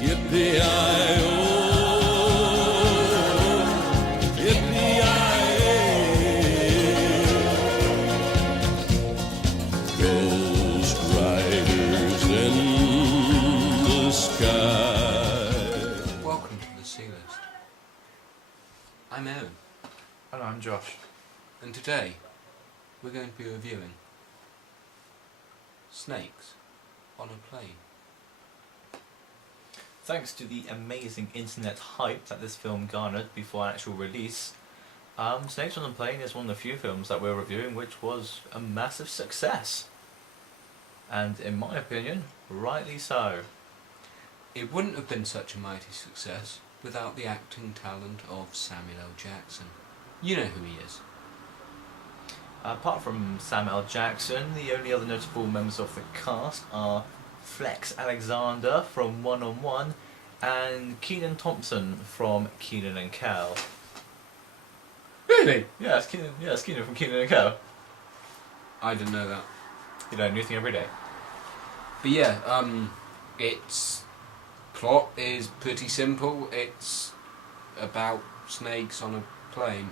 Yippee-i-oh, yippee-i-ay. Ghost riders in the sky. Welcome to the CList. I'm Aaron. Hello, I'm Josh. And today we're going to be reviewing Snakes on a Plane. Thanks to the amazing internet hype that this film garnered before actual release, Snakes on a Plane is one of the few films that we're reviewing which was a massive success. And in my opinion, rightly so. It wouldn't have been such a mighty success without the acting talent of Samuel L. Jackson. You know who he is. Apart from Samuel L. Jackson, the only other notable members of the cast are Flex Alexander from One-on-One and Kenan Thompson from Kenan and Kel. Really? Yeah, it's Kenan from Kenan and Kel. I didn't know that. You learn a new thing every day. But yeah, its plot is pretty simple. It's about snakes on a plane.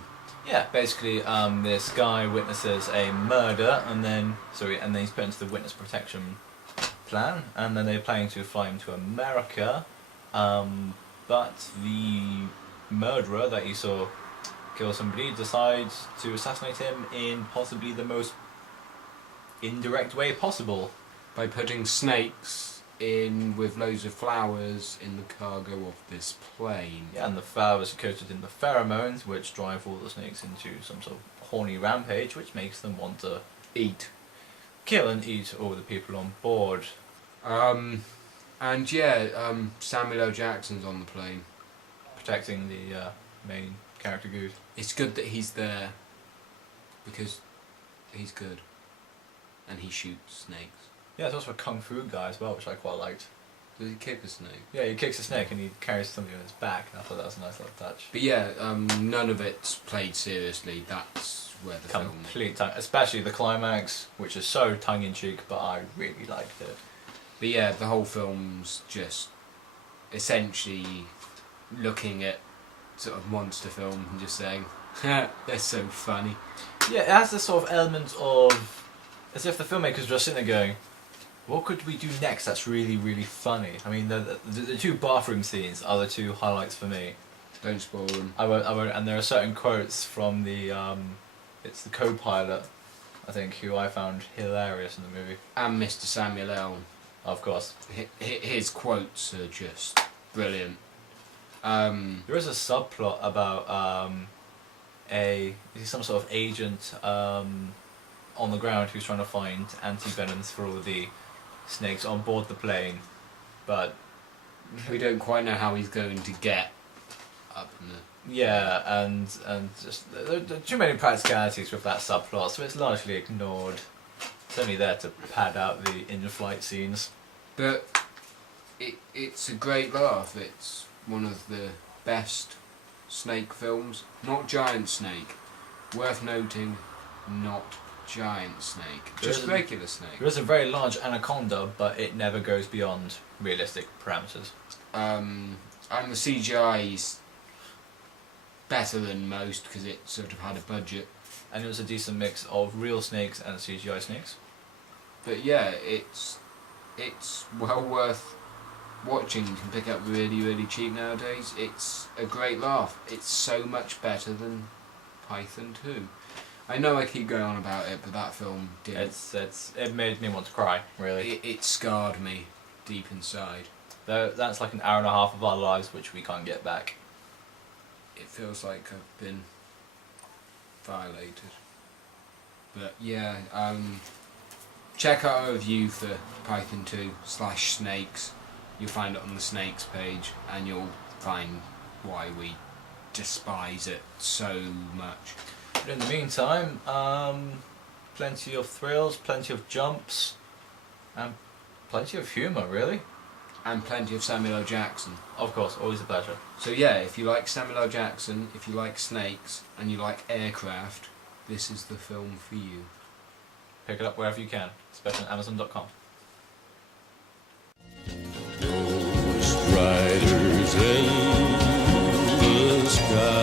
Yeah, basically, this guy witnesses a murder, and then he's put into the witness protection plan, and then they're planning to fly him to America. But the murderer that he saw kill somebody decides to assassinate him in possibly the most indirect way possible. By putting snakes in with loads of flowers in the cargo of this plane. Yeah, and the flowers are coated in the pheromones, which drive all the snakes into some sort of horny rampage, which makes them want to kill and eat all the people on board. And yeah, Samuel L. Jackson's on the plane. Protecting the main character Goose. It's good that he's there because he's good and he shoots snakes. Yeah, it's also a kung fu guy as well, which I quite liked. Does he kick a snake? Yeah, he kicks a snake and he carries something on his back, and I thought that was a nice little touch. But yeah, none of it's played seriously. That's where the Complete tongue, especially the climax, which is so tongue-in-cheek, but I really liked it. But yeah, the whole film's just essentially looking at sort of monster film and just saying, they're so funny. Yeah, it has this sort of element of, as if the filmmakers were just sitting there going, what could we do next that's really, really funny? I mean, the two bathroom scenes are the two highlights for me. Don't spoil them. I won't, and there are certain quotes from the, it's the co-pilot, I think, who I found hilarious in the movie. And Mr. Samuel L. Of course. His quotes are just brilliant. There is a subplot about some sort of agent on the ground who's trying to find anti-venoms for all the snakes on board the plane, but we don't quite know how he's going to get up in the... Yeah, and just there are too many practicalities with that subplot, so it's largely ignored. It's only there to pad out the in-flight scenes. But it's a great laugh. It's one of the best snake films. Not giant snake. Worth noting, not giant snake. Just regular snake. There is a very large anaconda, but it never goes beyond realistic parameters. And the CGI's better than most because it sort of had a budget. And it was a decent mix of real snakes and CGI snakes. But yeah, it's well worth watching. You can pick up really, really cheap nowadays. It's a great laugh. It's so much better than Python 2. I know I keep going on about it, but that film did. It made me want to cry, really. It scarred me deep inside. That's like an hour and a half of our lives which we can't get back. It feels like I've been violated. But yeah, check out our review for Python 2/Snakes. You'll find it on the Snakes page, and you'll find why we despise it so much. But in the meantime, plenty of thrills, plenty of jumps, and plenty of humour, really. And plenty of Samuel L. Jackson. Of course, always a pleasure. So yeah, if you like Samuel L. Jackson, if you like snakes, and you like aircraft, this is the film for you. Pick it up wherever you can, especially on Amazon.com. Ghost Ride. sky.